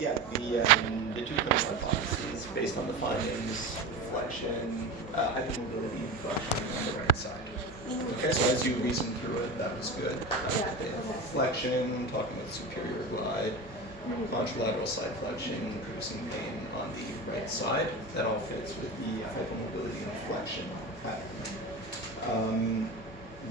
Yeah, the two clinical hypotheses based on the findings, flexion, hypermobility and flexion on the right side. Okay, so as you reasoned through it, that was good. Flexion, talking about superior glide, contralateral side flexion, producing pain on the right side. That all fits with the hypermobility and flexion pattern.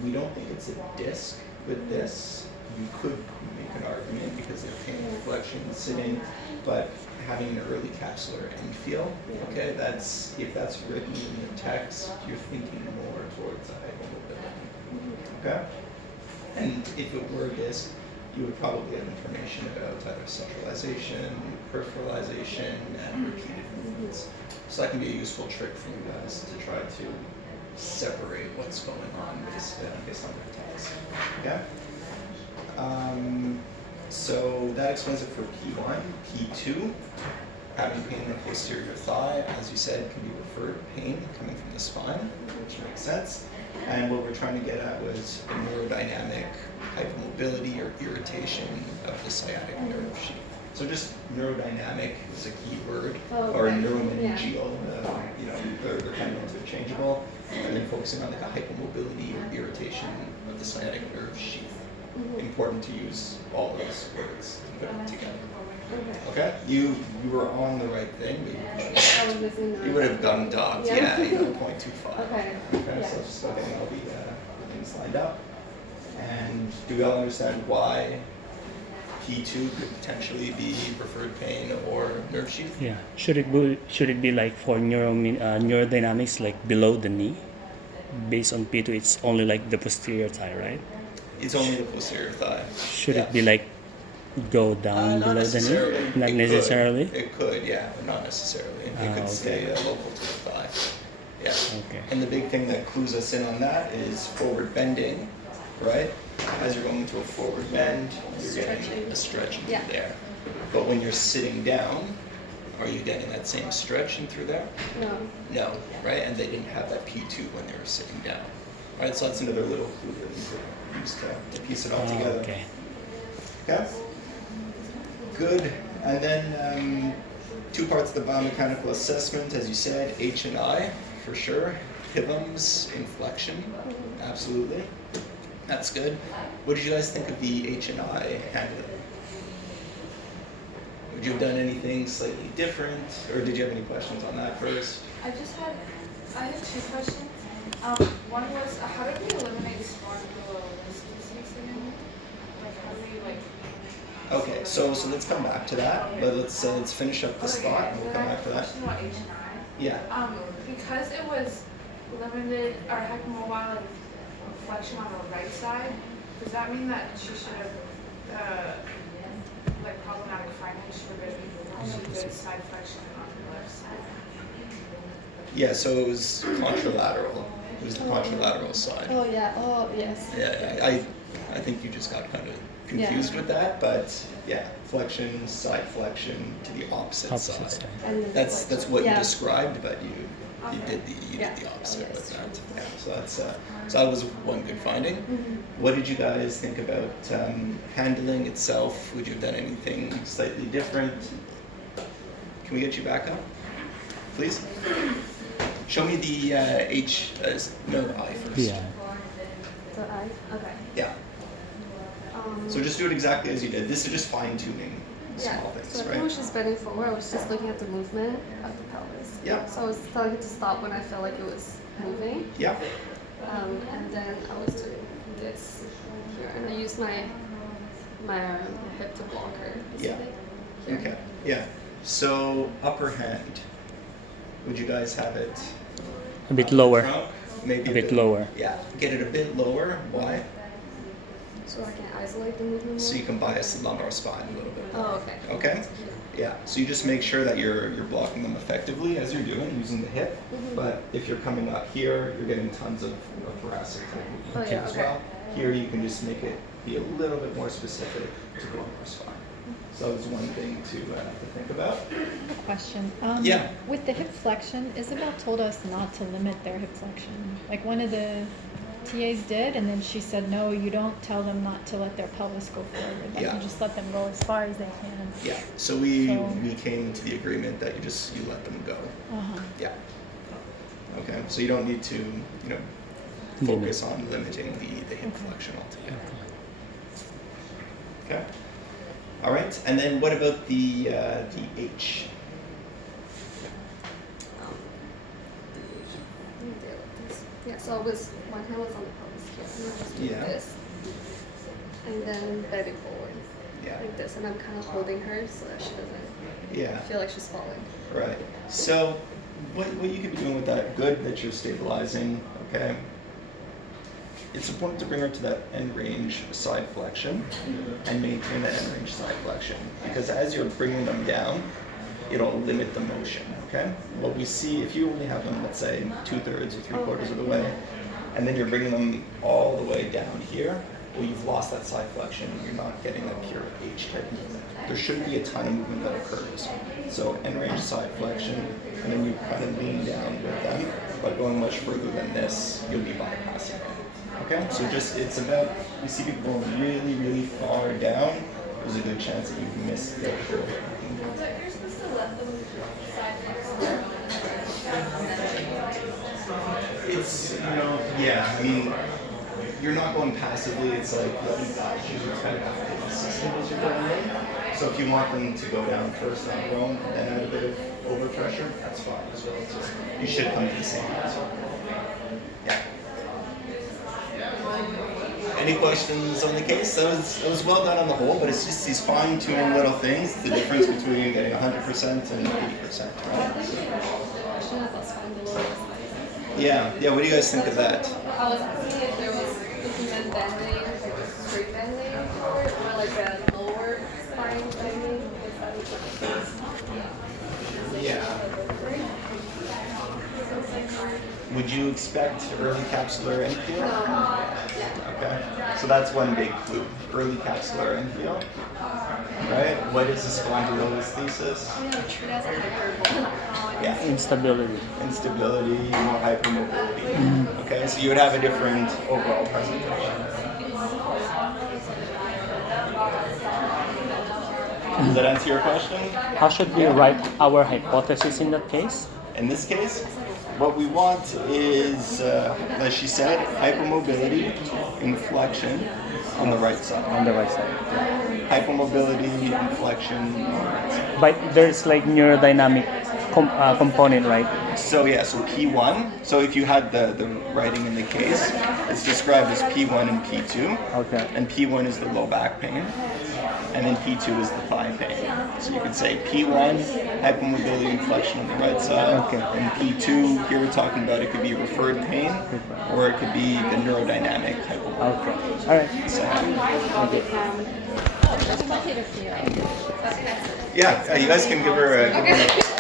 We don't think it's a disc with this. You could make an argument because they're pain and flexion sitting, but having an early capsular end feel, okay, that's, if that's written in the text, you're thinking more towards a hypermobility, okay? And if it were a disc, you would probably have information about either centralization, peripheralization, and repeated movements. So that can be a useful trick for you guys to try to separate what's going on based on the text, okay? So that explains it for P1. P2, having pain in the posterior thigh, as you said, can be referred pain coming from the spine, which makes sense. And what we're trying to get at was neurodynamic hypermobility or irritation of the sciatic nerve sheath. So just neurodynamic is a key word, or neuromeningeal, they're kind of interchangeable. And then focusing on like a hypermobility or irritation of the sciatic nerve sheath. Important to use all those words and put them together. Okay? You were on the right thing, but you would have gotten docked. Yeah, 0.25. Okay, so just go getting all the things lined up. And do we all understand why P2 could potentially be referred pain or nerve sheath? Yeah. Should it be like for neurodynamics, like below the knee? Based on P2, it's only like the posterior thigh, right? It's only the posterior thigh. Should it be like go down below the knee? Not necessarily? It could, yeah, but not necessarily. It could stay local to the thigh. Yeah. Okay. And the big thing that clues us in on that is forward bending, right? As you're going into a forward bend, you're getting a stretching through there. But when you're sitting down, are you getting that same stretching through there? No. No, right? And they didn't have that P2 when they were sitting down. Right, so that's another little clue that you could use to piece it all together. Okay. Okay? Good. And then two parts of the biomechanical assessment, as you said, H and I, for sure. Pivums, inflection, absolutely. That's good. What did you guys think of the H and I handling? Would you have done anything slightly different, or did you have any questions on that first? I had two questions. One was, how did we eliminate spondylolisthesis again? Like, how do we, Okay, so let's come back to that. But let's finish up this thought, and we'll come back to that. Question about H and I. Yeah. Because it was limited or hypermobile and flexion on the right side, does that mean that she should have, like problematic findings should have been side flexion on the left side? Yeah, so it was contralateral. It was the contralateral side. Oh yeah. Oh yes. Yeah, I think you just got kind of confused with that, but yeah, flexion, side flexion to the opposite side. That's what you described, but you did the opposite with that. Yeah, so that was one good finding. What did you guys think about handling itself? Would you have done anything slightly different? Can we get you back up, please? Show me the I first. Yeah. So I? Okay. Yeah. So just do it exactly as you did. This is just fine-tuning small things, so I right? was just bending forward. I was just looking at the movement of the pelvis. Yeah. So I was telling it to stop when I felt like it was moving. Yeah. And then I was doing this here, and I used my hip to block her. Yeah. Here. Okay. Yeah. So upper hand. Would you guys have it A bit lower. trunk? Maybe A bit lower. Yeah. Get it a bit lower. Why? So I can isolate the movement. So you can bias the lumbar spine a little bit. Oh, okay. Okay? Yeah. So you just make sure that you're blocking them effectively as you're doing, using the hip. But if you're coming up here, you're getting tons of thoracic type movement as well. Here you can just make it be a little bit more specific to the lumbar spine. So that's one thing to think about. A question. Yeah. With the hip flexion, Isabel told us not to limit their hip flexion. Like one of the TAs did, and then she said, no, you don't tell them not to let their pelvis go forward. Like, Yeah. you just let them go as far as they can. Yeah. So we So- came to the agreement that you let them go. Uh-huh. Yeah. Okay. So you don't need to focus on limiting the hip flexion altogether. Okay. All right. And then what about the H? Yeah, so I was, one hand was on the pelvis here, and I'm just doing Yeah. this. And then baby forward, Yeah. like this, and I'm kind of holding her so that she doesn't Yeah. feel like she's falling. Right. So what you could be doing with that, good that you're stabilizing, okay? It's important to bring her to that end range side flexion and maintain that end range side flexion, because as you're bringing them down, it'll limit the motion, okay? What we see, if you only have them, let's say, 2/3 or 3/4 of the way, and then you're bringing them all the way down here, well, you've lost that side flexion, and you're not getting that pure H type movement. There shouldn't be a ton of movement that occurs. So end range side flexion, and then you kind of lean down with them, but going much further than this, you'll be bypassing it. Okay, so it's about, you see people going really, really far down, there's a good chance that you've missed the curve. But you're supposed to let them side flex. It's, yeah, I mean, you're not going passively, it's like, you're kind of acting consistent as you're going in. So if you want them to go down first on their own, then add a bit of overpressure, that's fine as well. So you should come to the same answer. Yeah. Any questions on the case? That was well done on the whole, but it's just these fine-tuning little things, the difference between getting 100% and 80%, right? Question about spondylosis. Yeah, what do you guys think of that? I was asking if there was, if you meant bending, like a straight bending forward, or like a lower spine bending, because that was like the case. Yeah. Would you expect early capsular infield? Okay, so that's one big clue, early capsular infield, right? What is the spondylolisthesis? Yeah, Instability. instability, more hypermobility. Okay, so you would have a different overall presentation. Does that answer your question? How should we write our hypothesis in that case? In this case, what we want is, as she said, hypermobility, inflection on the right side. On the right side. Hypermobility, inflection on the right side. But there's like neurodynamic component, right? So yeah, so P1, so if you had the writing in the case, it's described as P1 and P2. Okay. And P1 is the low back pain, and then P2 is the thigh pain. So you could say P1, hypermobility inflection on the right side, Okay. and P2, here we're talking about it could be referred pain, or it could be the neurodynamic hypermobility. Okay. All right. So, Okay. yeah, you guys can give her a